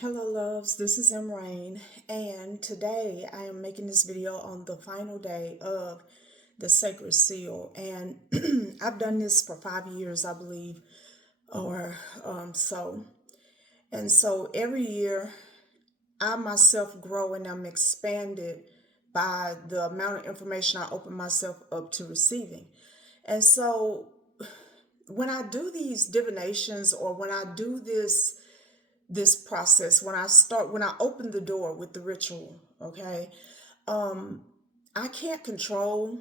Hello loves, this is Emme Rain, and today I am making this video on the final day of the Sacred Seal. And I've done this for 5 years, I believe, or so. And so every year I myself grow and I'm expanded by the amount of information I open myself up to receiving. And so when I do these divinations, or when I do this process, when I open the door with the ritual, okay, I can't control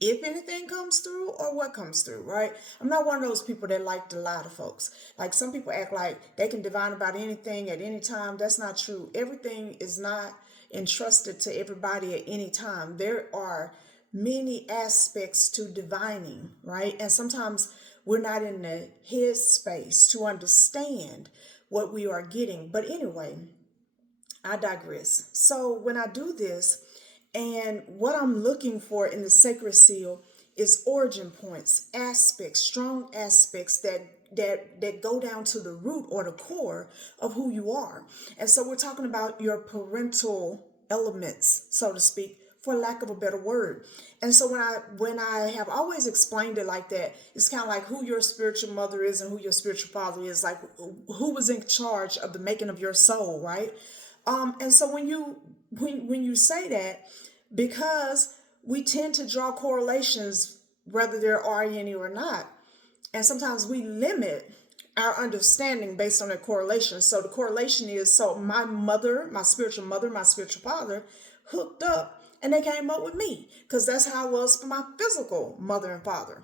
if anything comes through or what comes through, right? I'm not one of those people that like to lie to folks. Like, some people act like they can divine about anything at any time. That's not true. Everything is not entrusted to everybody at any time. There are many aspects to divining, right? And sometimes we're not in the head space to understand what we are getting. But anyway, I digress. So when I do this, and what I'm looking for in the sacred seal is origin points, aspects, strong aspects that go down to the root or the core of who you are. And so we're talking about your parental elements, so to speak, for lack of a better word. And so when I have always explained it like that, it's kind of like who your spiritual mother is and who your spiritual father is, like who was in charge of the making of your soul, right? And so when you say that, because we tend to draw correlations whether there are any or not, and sometimes we limit our understanding based on that correlation. So the correlation is, so my mother, my spiritual father hooked up and they came up with me because that's how it was for my physical mother and father.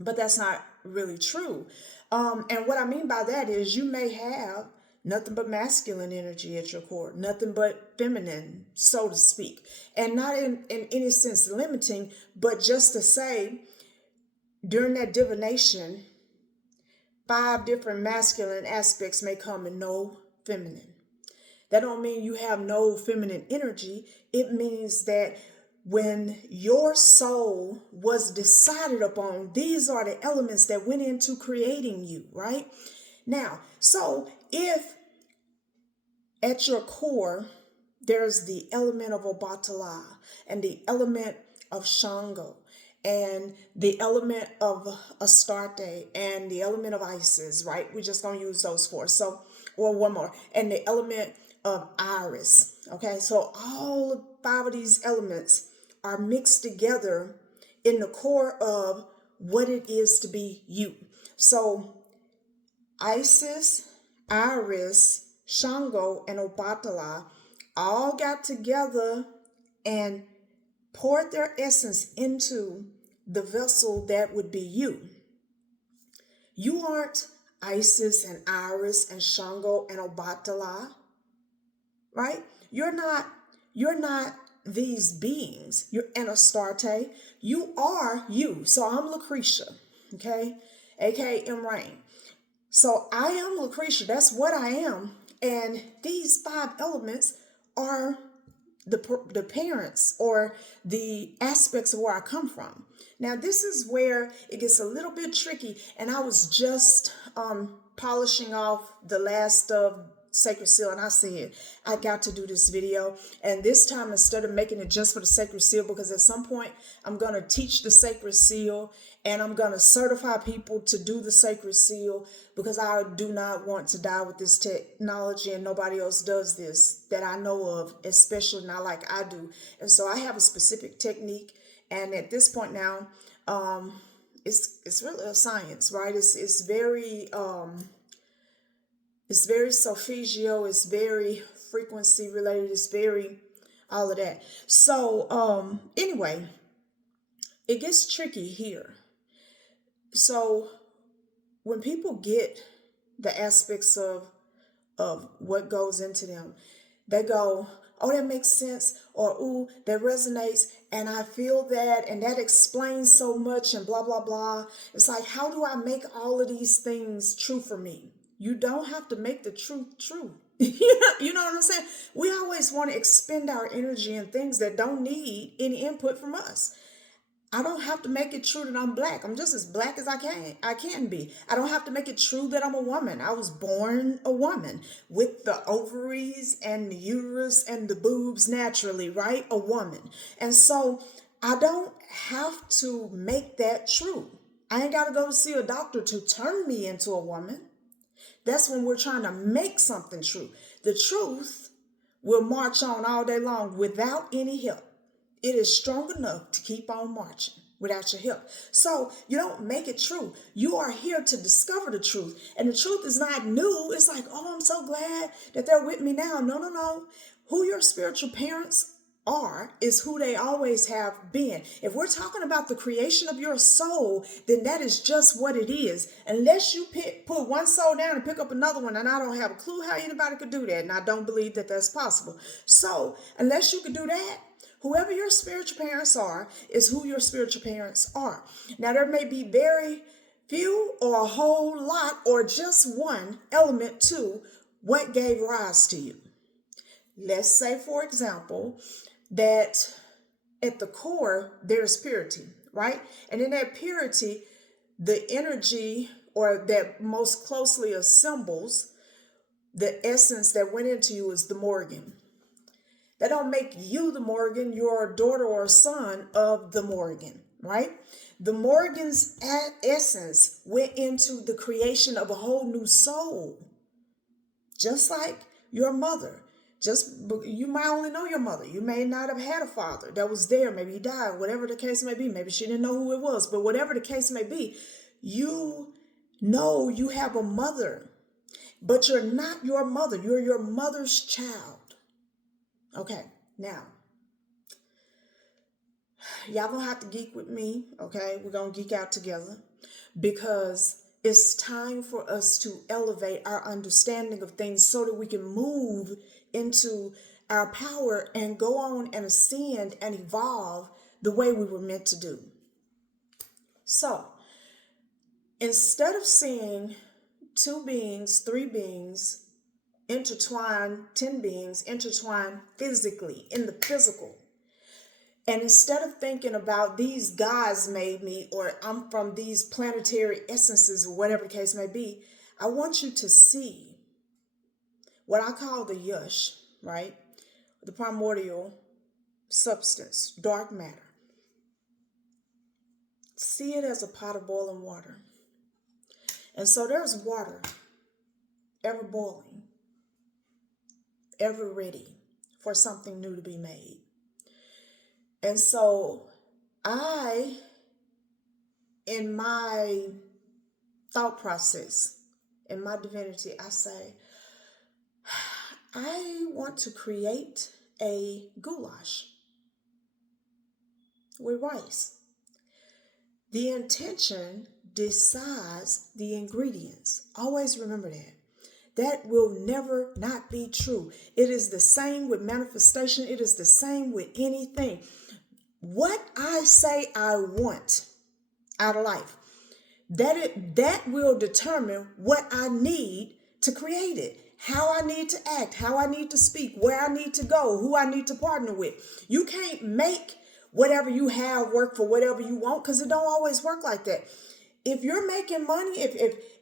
But that's not really true. And what I mean by that is, you may have nothing but masculine energy at your core, nothing but feminine, so to speak. And not in any sense limiting, but just to say, during that divination, 5 different masculine aspects may come and no feminine. That don't mean you have no feminine energy. It means that when your soul was decided upon, these are the elements that went into creating you, right? Now, so if at your core there's the element of Obatala and the element of Shango and the element of Astarte and the element of Isis, right? We're just going to use those four. So, or one more, and the element of Iris. Okay, so all 5 of these elements are mixed together in the core of what it is to be you. So Isis, Iris, Shango, and Obatala all got together and poured their essence into the vessel that would be you. You aren't Isis and Iris and Shango and Obatala, right? You're not these beings. You're an Astarte. You are you. So I'm Lucretia, okay? AKA Emme Rain. So I am Lucretia. That's what I am. And these 5 elements are the parents or the aspects of where I come from. Now, this is where it gets a little bit tricky. And I was just polishing off the last of Sacred Seal, and I said I got to do this video. And this time, instead of making it just for the Sacred Seal, because at some point I'm going to teach the Sacred Seal and I'm going to certify people to do the Sacred Seal, because I do not want to die with this technology, and nobody else does this that I know of, especially not like I do. And so I have a specific technique, and at this point now, it's really a science, right? It's very solfeggio, it's very frequency related, it's very all of that. So anyway, it gets tricky here. So when people get the aspects of what goes into them, they go, oh, that makes sense, or ooh, that resonates, and I feel that, and that explains so much, and blah, blah, blah. It's like, how do I make all of these things true for me? You don't have to make the truth true. You know what I'm saying? We always want to expend our energy in things that don't need any input from us. I don't have to make it true that I'm black. I'm just as black as I can be. I don't have to make it true that I'm a woman. I was born a woman with the ovaries and the uterus and the boobs naturally, right? A woman. And so I don't have to make that true. I ain't got to go to see a doctor to turn me into a woman. That's when we're trying to make something true. The truth will march on all day long without any help. It is strong enough to keep on marching without your help. So you don't make it true. You are here to discover the truth. And the truth is not new. It's like, oh, I'm so glad that they're with me now. No, no, no. Who your spiritual parents are is who they always have been. If we're talking about the creation of your soul, then that is just what it is. Unless you put one soul down and pick up another one, and I don't have a clue how anybody could do that, and I don't believe that that's possible. So unless you could do that, whoever your spiritual parents are is who your spiritual parents are. Now, there may be very few or a whole lot or just one element to what gave rise to you. Let's say, for example, that at the core, there's purity, right? And in that purity, the energy or that most closely assembles the essence that went into you is the Morgan. That don't make you the Morgan, you're a daughter or a son of the Morgan, right? The Morgan's essence went into the creation of a whole new soul. Just like your mother. You might only know your mother. You may not have had a father that was there. Maybe he died, whatever the case may be. Maybe she didn't know who it was. But whatever the case may be, you know you have a mother. But you're not your mother. You're your mother's child. Okay, now, y'all gonna have to geek with me, okay? We're gonna geek out together because it's time for us to elevate our understanding of things so that we can move into our power and go on and ascend and evolve the way we were meant to do. So, instead of seeing 2 beings, 3 beings, intertwine 10 beings, intertwine physically, in the physical. And instead of thinking about these gods made me, or I'm from these planetary essences, or whatever the case may be, I want you to see what I call the yush, right? The primordial substance, dark matter. See it as a pot of boiling water. And so there's water ever boiling, ever ready for something new to be made. And so in my thought process, in my divinity, I say, I want to create a goulash with rice. The intention decides the ingredients. Always remember that. That will never not be true. It is the same with manifestation. It is the same with anything. What I say I want out of life, that will determine what I need to create it, how I need to act, how I need to speak, where I need to go, who I need to partner with. You can't make whatever you have work for whatever you want, because it don't always work like that. If you're making money,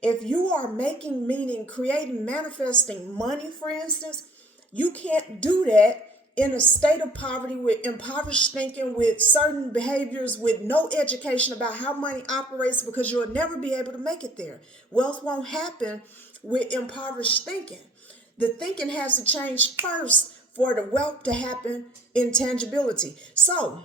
if you are making, meaning creating, manifesting money, for instance, you can't do that in a state of poverty with impoverished thinking, with certain behaviors, with no education about how money operates, because you'll never be able to make it there. Wealth won't happen with impoverished thinking. The thinking has to change first for the wealth to happen in tangibility. So,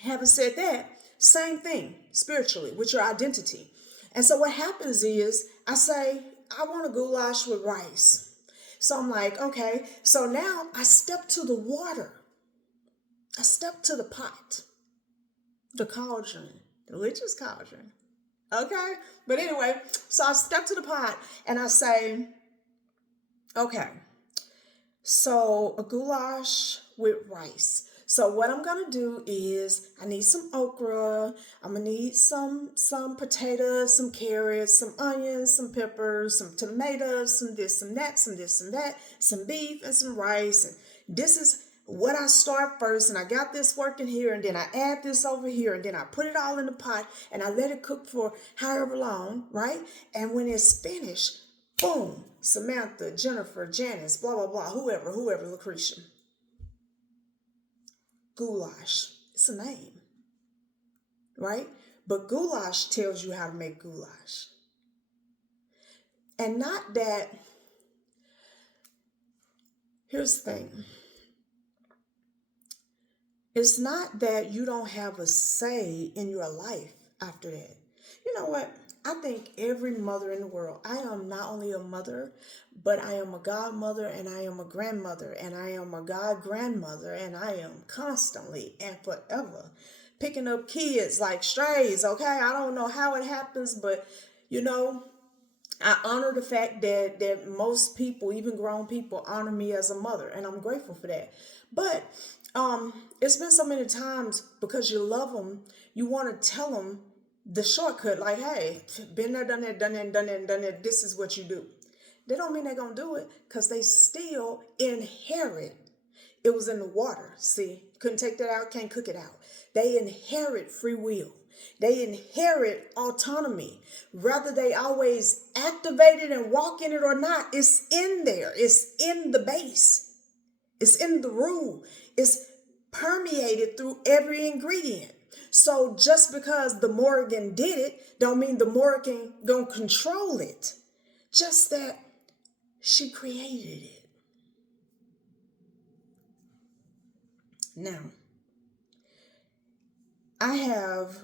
having said that, same thing spiritually with your identity. And so what happens is I say, I want a goulash with rice. So I'm like, okay, so now I step to the water. I step to the pot, the cauldron, the witch's cauldron. Okay, but anyway, so I step to the pot and I say, okay, so a goulash with rice. So what I'm going to do is I need some okra, I'm going to need some potatoes, some carrots, some onions, some peppers, some tomatoes, some this, some that, some this, some that, some beef and some rice. And this is what I start first, and I got this working here, and then I add this over here, and then I put it all in the pot, and I let it cook for however long, right? And when it's finished, boom, Samantha, Jennifer, Janice, blah, blah, blah, whoever, Lucretia. Goulash. It's a name, right? But goulash tells you how to make goulash. And not that, here's the thing. It's not that you don't have a say in your life after that. You know what? I think every mother in the world, I am not only a mother, but I am a godmother and I am a grandmother and I am a god grandmother and I am constantly and forever picking up kids like strays, okay? I don't know how it happens, but you know, I honor the fact that most people, even grown people, honor me as a mother, and I'm grateful for that. But it's been so many times because you love them, you want to tell them the shortcut, like, hey, been there, done that, done that, done that, done that. This is what you do. They don't mean they're gonna do it because they still inherit. It was in the water. See, couldn't take that out, can't cook it out. They inherit free will. They inherit autonomy. Whether they always activate it and walk in it or not, it's in there. It's in the base. It's in the rule. It's permeated through every ingredient. So just because the Morgan did it, don't mean the Morgan gonna control it. Just that she created it. Now, I have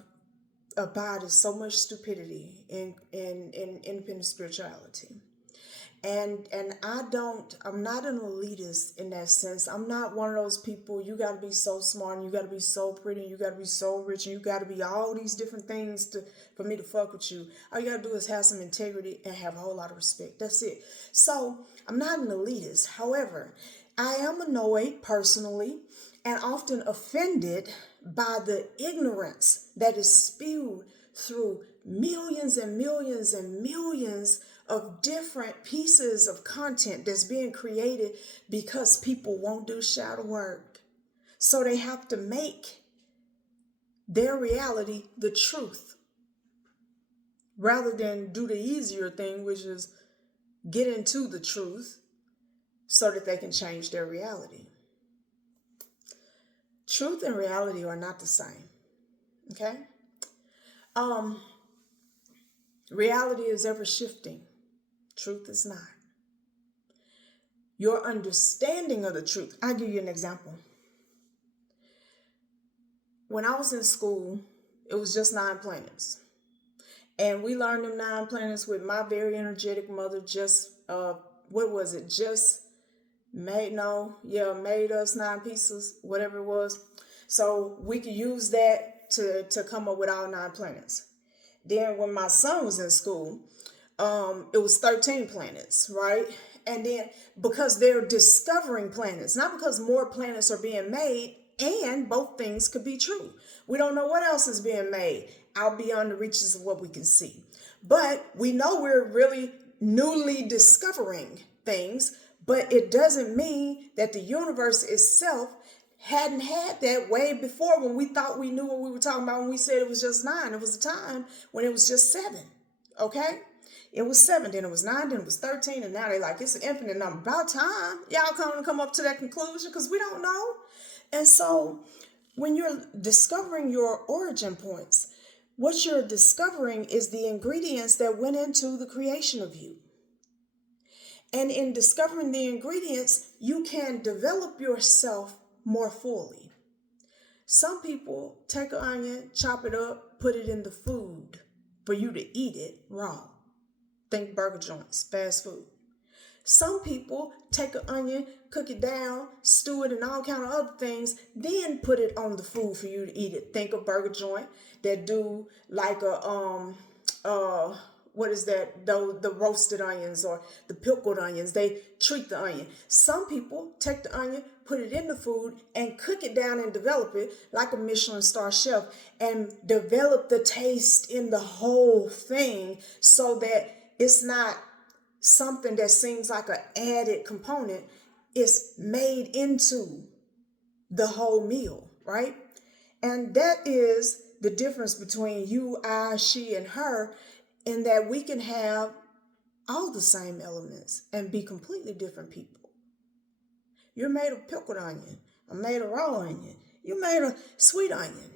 abided so much stupidity in independent spirituality. And I'm not an elitist in that sense. I'm not one of those people, you got to be so smart and you got to be so pretty and you got to be so rich and you got to be all these different things for me to fuck with you. All you got to do is have some integrity and have a whole lot of respect. That's it. So I'm not an elitist. However, I am annoyed personally and often offended by the ignorance that is spewed through millions and millions and millions of different pieces of content that's being created because people won't do shadow work. So they have to make their reality the truth rather than do the easier thing, which is get into the truth so that they can change their reality. Truth and reality are not the same. Okay? Reality is ever shifting. Truth is not. Your understanding of the truth. I'll give you an example. When I was in school, it was just 9 planets. And we learned them 9 planets with my very energetic mother made us 9 pieces, whatever it was. So we could use that to come up with all 9 planets. Then when my son was in school, it was 13 planets, right? And then because they're discovering planets, not because more planets are being made, and both things could be true. We don't know what else is being made out beyond the reaches of what we can see. But we know we're really newly discovering things, but it doesn't mean that the universe itself hadn't had that way before when we thought we knew what we were talking about when we said it was just 9. It was a time when it was just 7, okay? It was 7, then it was 9, then it was 13, and now they're like, it's an infinite number. About time y'all come up to that conclusion because we don't know. And so when you're discovering your origin points, what you're discovering is the ingredients that went into the creation of you. And in discovering the ingredients, you can develop yourself more fully. Some people take an onion, chop it up, put it in the food for you to eat it raw. Think burger joints, fast food. Some people take an onion, cook it down, stew it and all kind of other things, then put it on the food for you to eat it. Think of burger joint that do like what is that? The roasted onions or the pickled onions. They treat the onion. Some people take the onion, put it in the food, and cook it down and develop it like a Michelin star chef and develop the taste in the whole thing so that it's not something that seems like an added component. It's made into the whole meal, right? And that is the difference between you, I, she, and her, in that we can have all the same elements and be completely different people. You're made of pickled onion. I'm made of raw onion. You're made of sweet onion.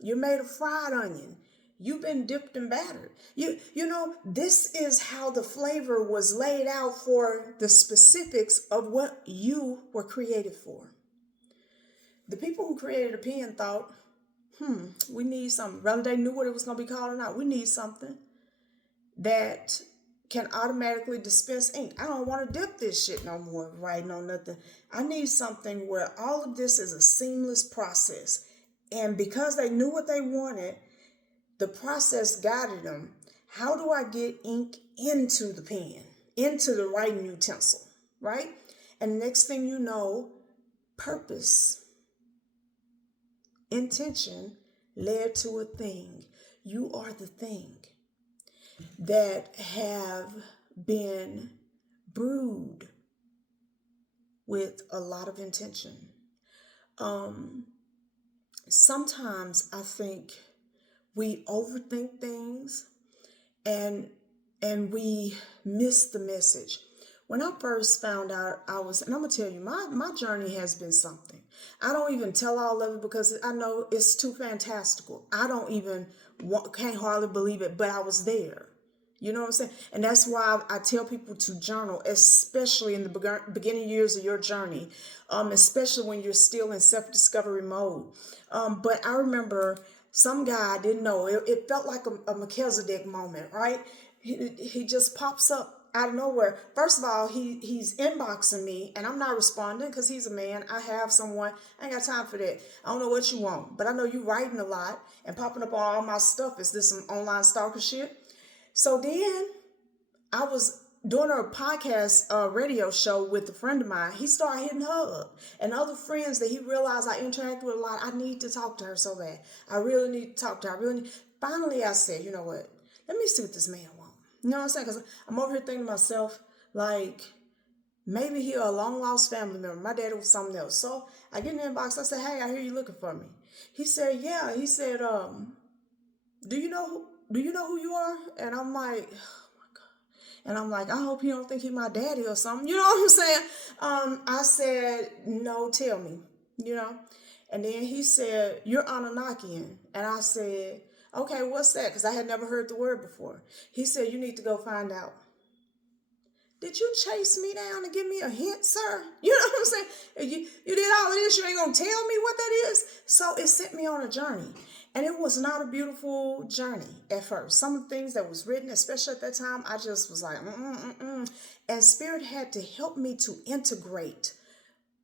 You're made of fried onion. You've been dipped and battered. You know, this is how the flavor was laid out for the specifics of what you were created for. The people who created a pen thought, we need something. Whether they knew what it was going to be called or not, we need something that can automatically dispense ink. I don't want to dip this shit no more, writing on nothing. I need something where all of this is a seamless process. And because they knew what they wanted, the process guided them. How do I get ink into the pen, into the writing utensil, right? And the next thing you know, purpose, intention led to a thing. You are the thing that have been brewed with a lot of intention. Sometimes I think we overthink things and we miss the message. When I first found out and I'm gonna tell you, my journey has been something. I don't even tell all of it because I know it's too fantastical. I don't even can't hardly believe it, but I was there. You know what I'm saying? And that's why I tell people to journal, especially in the beginning years of your journey, especially when you're still in self-discovery mode. But I remember some guy I didn't know. It felt like a Melchizedek moment, right? He just pops up out of nowhere. First of all, he's inboxing me, and I'm not responding because he's a man. I have someone. I ain't got time for that. I don't know what you want, but I know you writing a lot and popping up on all my stuff. Is this some online stalker shit? So then I was doing a podcast radio show with a friend of mine. He started hitting her up and other friends that he realized I interact with a lot. I need to talk to her so bad. I really need to talk to her. Finally, I said, you know what? Let me see what this man wants. You know what I'm saying? Because I'm over here thinking to myself, like, maybe he a long lost family member. My daddy was something else. So I get in the inbox. I said, hey, I hear you looking for me. He said, yeah. He said, do you know who you are? And I'm like, oh my God. And I'm like, I hope he don't think he's my daddy or something. You know what I'm saying? I said, no, tell me, you know? And then he said, you're Anunnakian. And I said, okay, what's that? Because I had never heard the word before. He said, you need to go find out. Did you chase me down and give me a hint, sir? You know what I'm saying? You did all of this, you ain't gonna tell me what that is? So it sent me on a journey. And it was not a beautiful journey at first. Some of the things that was written, especially at that time, I just was like, And Spirit had to help me to integrate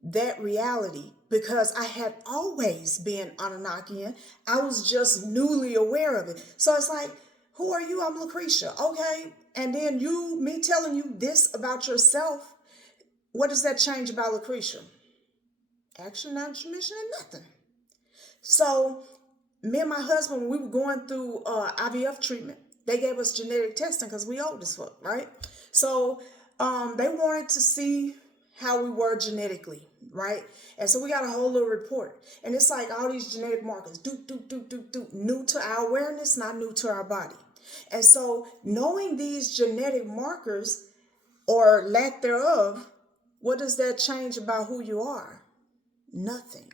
that reality because I had always been Anunnakian. I was just newly aware of it. So it's like, who are you? I'm Lucretia. Okay. And then me telling you this about yourself, what does that change about Lucretia? Action, non-transmission, and nothing. So me and my husband, when we were going through IVF treatment, they gave us genetic testing because we old as fuck, right? So they wanted to see how we were genetically, right? And so we got a whole little report. And it's like all these genetic markers, new to our awareness, not new to our body. And so knowing these genetic markers or lack thereof, what does that change about who you are? Nothing.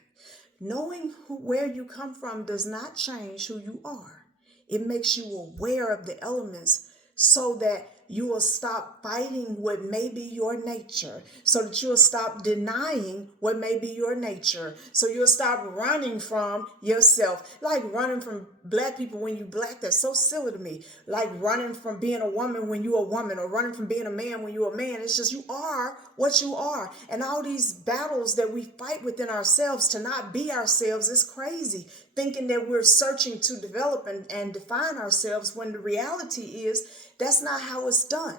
Knowing where you come from does not change who you are. It makes you aware of the elements so that you will stop fighting what may be your nature, so that you will stop denying what may be your nature, so you'll stop running from yourself, like running from black people when you black. That's so silly to me. Like running from being a woman when you're a woman, or running from being a man when you're a man. It's just you are what you are. And all these battles that we fight within ourselves to not be ourselves is crazy, thinking that we're searching to develop and define ourselves when the reality is that's not how it's done.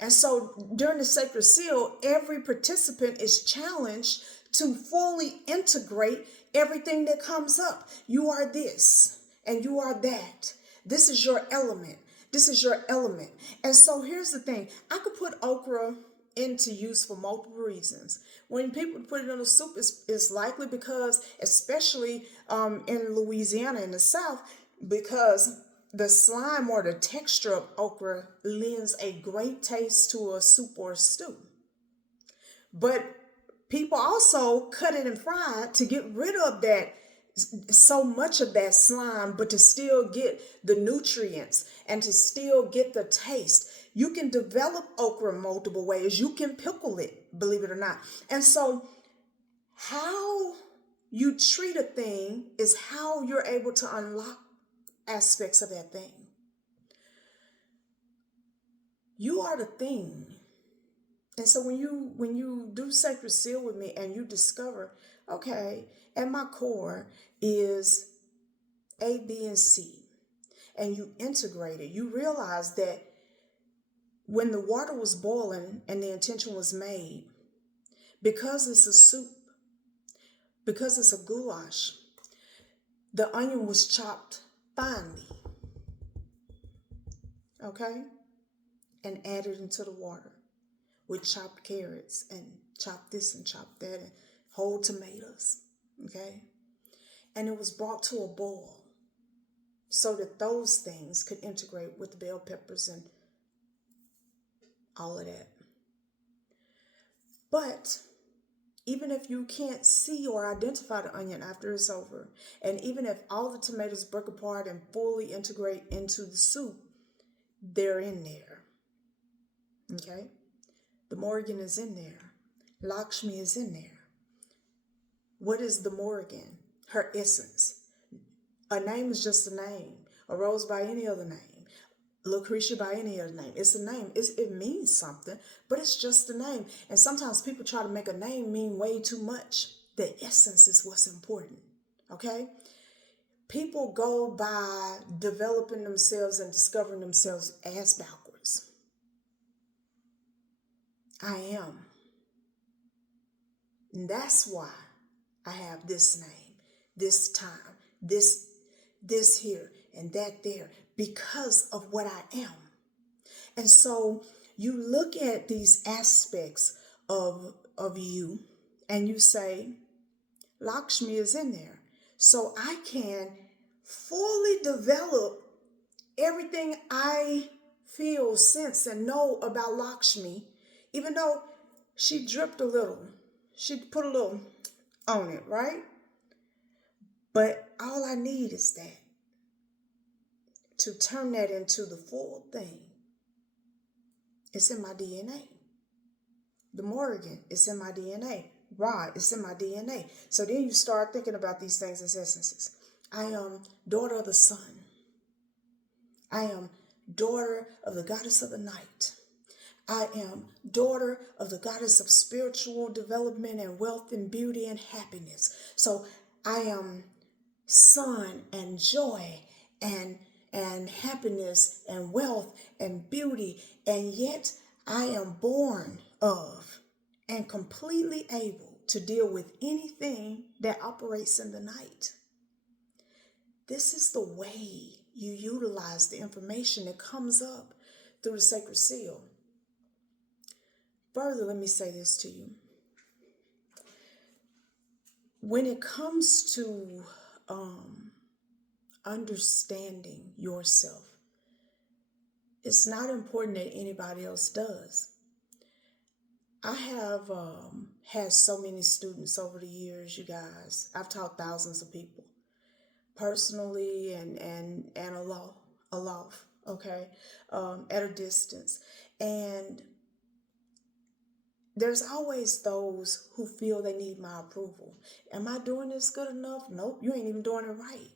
And so during the Sacred Seal, every participant is challenged to fully integrate everything that comes up. You are this and you are that. This is your element. This is your element. And so here's the thing. I could put okra into use for multiple reasons. When people put it in a soup, it's likely because, especially in Louisiana in the South, because the slime or the texture of okra lends a great taste to a soup or a stew. But people also cut it and fry it to get rid of that, so much of that slime, but to still get the nutrients and to still get the taste. You can develop okra multiple ways. You can pickle it, believe it or not. And so how you treat a thing is how you're able to unlock aspects of that thing. You are the thing. And so when you do Sacred Seal with me and you discover, okay, at my core is A, B, and C, and you integrate it, you realize that when the water was boiling and the intention was made, because it's a soup, because it's a goulash, the onion was chopped finely, okay, and added into the water with chopped carrots and chopped this and chopped that and whole tomatoes, okay? And it was brought to a boil so that those things could integrate with the bell peppers and all of that. But even if you can't see or identify the onion after it's over, and even if all the tomatoes break apart and fully integrate into the soup, they're in there, okay? The Morgan is in there. Lakshmi is in there. What is the Morgan? Her essence. A name is just a name. A rose by any other name. Lucretia by any other name. It's a name. It means something, but it's just a name. And sometimes people try to make a name mean way too much. The essence is what's important, okay? People go by developing themselves and discovering themselves ass backwards. I am. And that's why I have this name, this time, this here, and that there, because of what I am. And so you look at these aspects of you and you say, Lakshmi is in there. So I can fully develop everything I feel, sense, and know about Lakshmi, even though she dripped a little. She put a little on it, right? But all I need is that, to turn that into the full thing. It's in my DNA. The Morgan, it's in my DNA. Ra, it's in my DNA. So then you start thinking about these things as essences. I am daughter of the sun. I am daughter of the goddess of the night. I am daughter of the goddess of spiritual development and wealth and beauty and happiness. So I am sun and joy and happiness and wealth and beauty, and yet I am born of and completely able to deal with anything that operates in the night. This is the way you utilize the information that comes up through the Sacred Seal. Further, let me say this to you. When it comes to understanding yourself, it's not important that anybody else does. I have had so many students over the years, you guys. I've taught thousands of people, personally and aloft, okay, at a distance. And there's always those who feel they need my approval. Am I doing this good enough? Nope, you ain't even doing it right.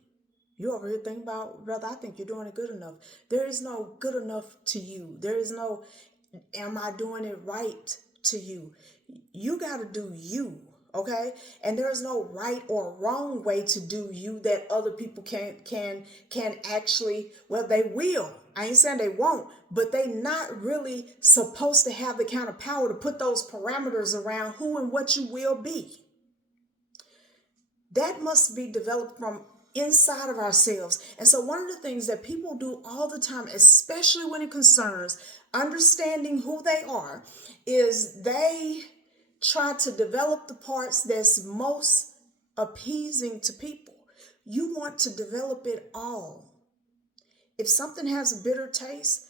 You over here thinking about whether I think you're doing it good enough. There is no good enough to you. There is no, am I doing it right to you? You got to do you, okay? And there is no right or wrong way to do you that other people can actually, well, they will. I ain't saying they won't, but they not really supposed to have the kind of power to put those parameters around who and what you will be. That must be developed from inside of ourselves. And so one of the things that people do all the time, especially when it concerns understanding who they are, is they try to develop the parts that's most appeasing to people. You want to develop it all. If something has a bitter taste,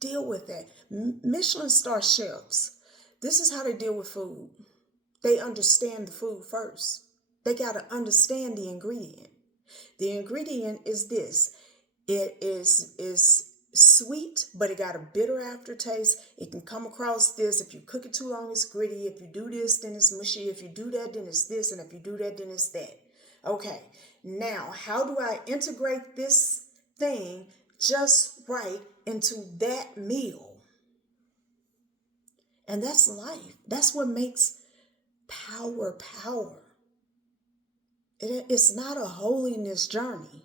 deal with that. Michelin star chefs, this is how they deal with food. They understand the food first. They got to understand the ingredient. The ingredient is this. It is sweet, but it got a bitter aftertaste. It can come across this. If you cook it too long, it's gritty. If you do this, then it's mushy. If you do that, then it's this. And if you do that, then it's that. Okay, now how do I integrate this thing just right into that meal? And that's life. That's what makes power. It's not a holiness journey,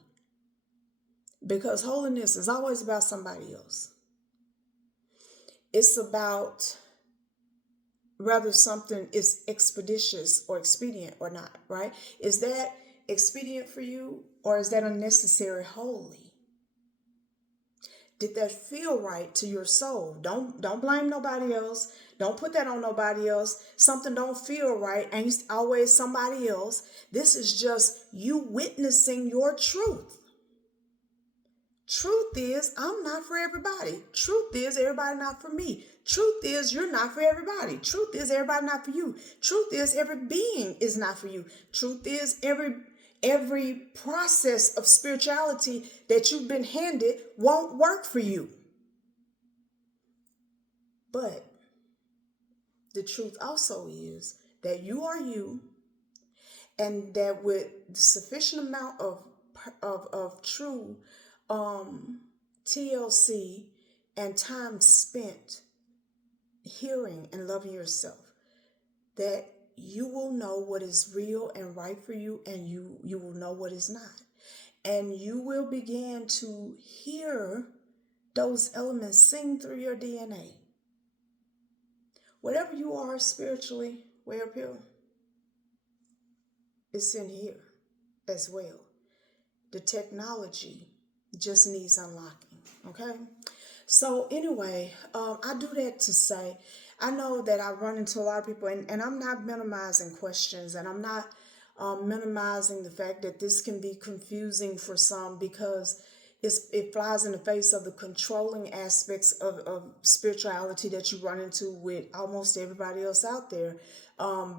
because holiness is always about somebody else. It's about whether something is expeditious or expedient or not, right? Is that expedient for you, or is that unnecessary holy? Did that feel right to your soul? Don't blame nobody else. Don't put that on nobody else. Something don't feel right, ain't always somebody else. This is just you witnessing your truth. Truth is, I'm not for everybody. Truth is, everybody not for me. Truth is, you're not for everybody. Truth is, everybody not for you. Truth is, every being is not for you. Truth is, every process of spirituality that you've been handed won't work for you. But the truth also is that you are you, and that with sufficient amount of true TLC and time spent hearing and loving yourself, that you will know what is real and right for you, and you will know what is not. And you will begin to hear those elements sing through your DNA. Whatever you are spiritually, way up here, it's in here as well. The technology just needs unlocking, okay? So anyway, I do that to say, I know that I run into a lot of people, and I'm not minimizing questions, and I'm not minimizing the fact that this can be confusing for some, because it flies in the face of the controlling aspects of spirituality that you run into with almost everybody else out there.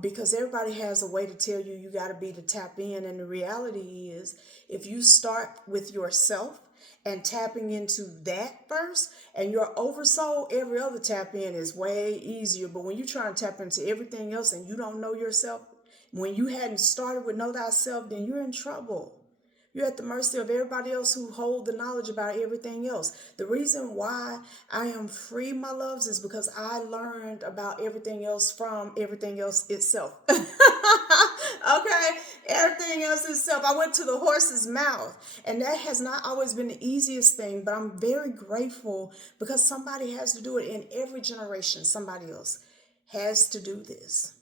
Because everybody has a way to tell you you got to be to tap in. And the reality is, if you start with yourself and tapping into that first, and your oversoul, every other tap in is way easier. But when you try to tap into everything else and you don't know yourself, when you hadn't started with know thyself, then you're in trouble. You're at the mercy of everybody else who hold the knowledge about everything else. The reason why I am free, my loves, is because I learned about everything else from everything else itself. Okay? Everything else itself. I went to the horse's mouth. And that has not always been the easiest thing, but I'm very grateful, because somebody has to do it in every generation. Somebody else has to do this.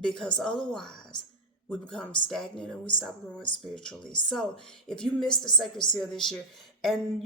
Because otherwise, we become stagnant and we stop growing spiritually. So if you missed the Sacred Seal this year, and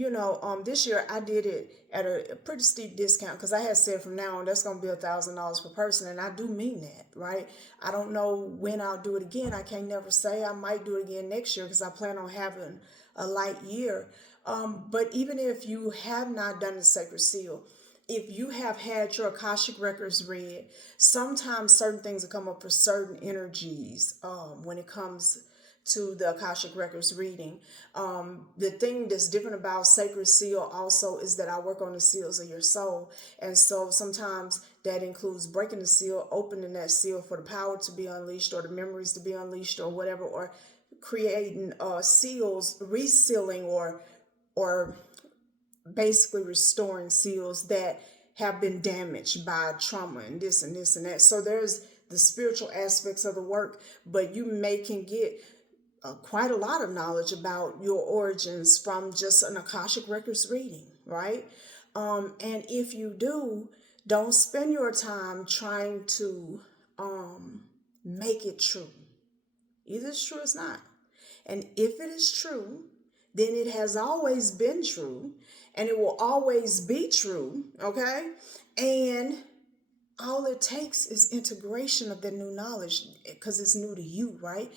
this year I did it at a pretty steep discount, because I had said from now on that's going to be $1,000 per person, and I do mean that, right? I don't know when I'll do it again. I can't never say. I might do it again next year, because I plan on having a light year. But even if you have not done the Sacred Seal, if you have had your Akashic records read, sometimes certain things will come up for certain energies when it comes to the Akashic records reading. The thing that's different about Sacred Seal also is that I work on the seals of your soul. And so sometimes that includes breaking the seal, opening that seal for the power to be unleashed, or the memories to be unleashed, or whatever, or creating seals, resealing, or basically restoring seals that have been damaged by trauma and this and this and that. So there's the spiritual aspects of the work, but you can get quite a lot of knowledge about your origins from just an Akashic Records reading, right? And if you do, don't spend your time trying to make it true. Either it's true or it's not. And if it is true, then it has always been true and it will always be true, okay? And all it takes is integration of the new knowledge because it's new to you, right?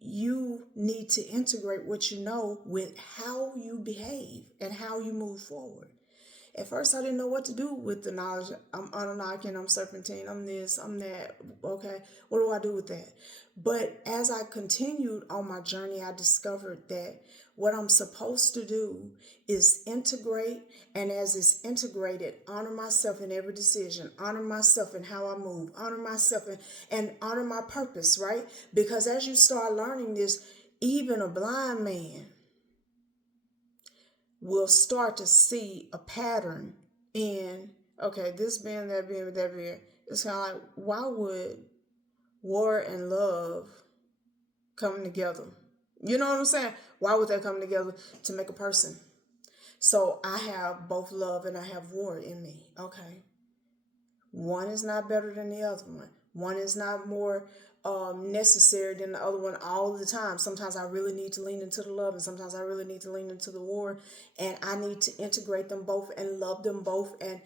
You need to integrate what you know with how you behave and how you move forward. At first, I didn't know what to do with the knowledge. I'm Anunnaki, I'm Serpentine, I'm this, I'm that. Okay, what do I do with that? But as I continued on my journey, I discovered that what I'm supposed to do is integrate, and as it's integrated, honor myself in every decision, honor myself in how I move, honor myself and honor my purpose, right? Because as you start learning this, even a blind man will start to see a pattern in, okay, this being, that being, that being. It's kind of like, why would war and love come together? You know what I'm saying? Why would they come together to make a person? So I have both love and I have war in me. Okay. One is not better than the other one. One is not more necessary than the other one all the time. Sometimes I really need to lean into the love, and sometimes I really need to lean into the war, and I need to integrate them both and love them both, and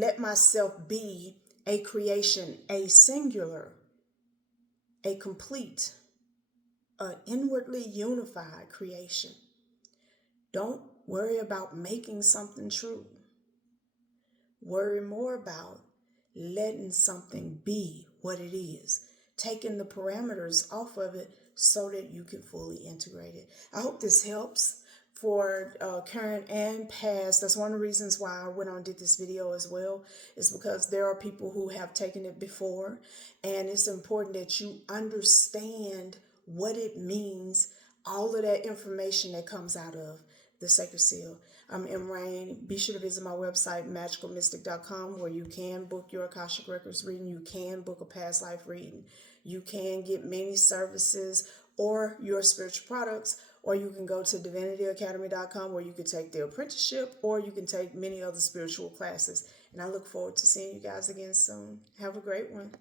let myself be a creation, a singular, a complete, an inwardly unified creation. Don't worry about making something true. Worry more about letting something be what it is, taking the parameters off of it so that you can fully integrate it. I hope this helps for current and past. That's one of the reasons why I went on and did this video as well, is because there are people who have taken it before, and it's important that you understand what it means, all of that information that comes out of the Sacred Seal. I'm Emme Rain. Be sure to visit my website, magicalmystic.com, where you can book your Akashic Records reading. You can book a past life reading. You can get many services or your spiritual products, or you can go to divinityacademy.com, where you can take the apprenticeship, or you can take many other spiritual classes. And I look forward to seeing you guys again soon. Have a great one.